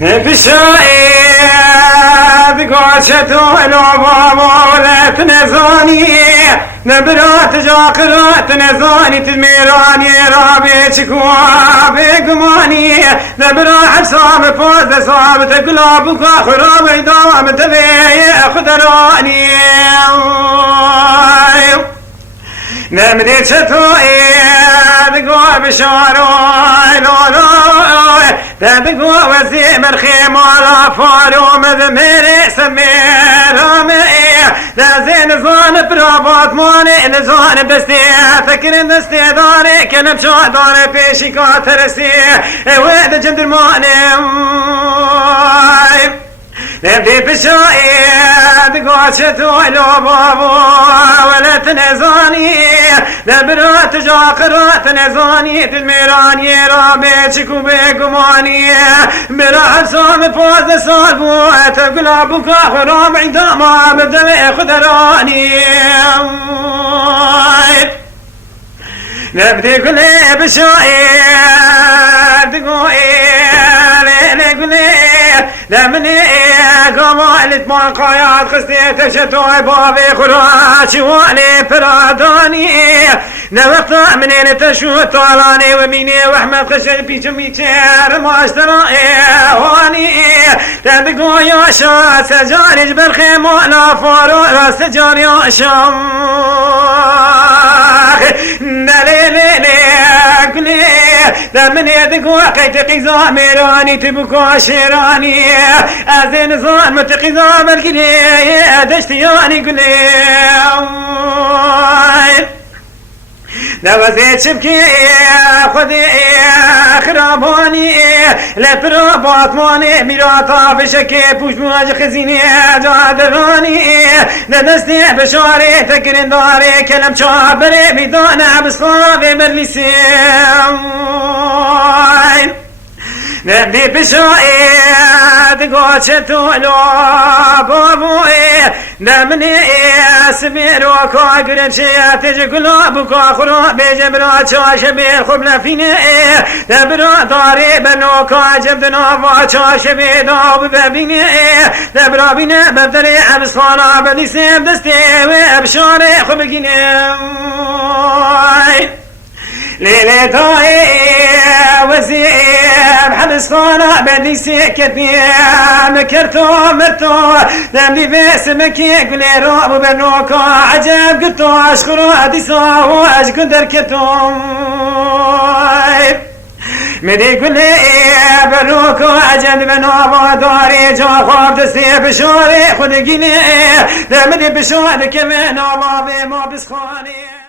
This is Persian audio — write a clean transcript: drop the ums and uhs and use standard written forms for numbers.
بشاي بقاشة العبابة ولا تنزاني نبرات جاقرات نزاني تدميراني رابي شكوا بقماني نبرا حسام فوز صاب تقلاب خراب عدام تبي خضراني نمدي شتوي بقوا بشاروي لولوي بقوا وزيم الخيم ولا فارو مذمري سمير لازين زان برافات ماني نزان بستي فكر دستي داري كنب شو داري بيشي كاترسي ويد جندر ماني نبدي بشوي بقاشة لو بابو ولا تنزاني نبرات جاقرات نزاني تدميراني رابي شكو بقماني بلا حسام فوز صالبو تقلابك خرام عندما مبدأ خضراني نبدي كلي بشوي تقوي لمني قمالت ما قايات خستي تشتوي بابي خراشي والي فراداني نوقت منين تشو طالاني وميني واحمد خشل بيجمي كير ما اشترائي هاني تبقوا يا شا سجاري جبر خيم ولا فارو راس سجاري يا شام من يدك وقيت قيزا ميراني تبكوا شيراني أزين زان متقيزا ملكني دشتياني قلي نوزيت شبكي خذي خراباني لفرابات ماني ميراتا بشكي بوش مواج خزيني جادراني ندستي بشاري تكرين داري كلام شابري بيدانا بصلابي برليسي نبدي بشوي تقوشتو لو بابوي نمني سمير وكو قرب شيات جقلو بكو خرو بجبرو شاشبي خبنا فيني نبرو داري بنو كو جبدنو وشاش بيدو ببيني نبرو بينا ببدري ابصانا بديسي بدستي وبشاري خبقيني ليلة طاي وزير حبسطانا بدي سكتني مكرتو مرتو دملي بس مكي قلي روب بنوكو عجب قلتو اشكرو اديسو اشكو دركتو مدي قلي بنوكو عجب بنوبو داري جو خوب دستي بشوري خلقيني دملي بشوري كمان وما بسخاني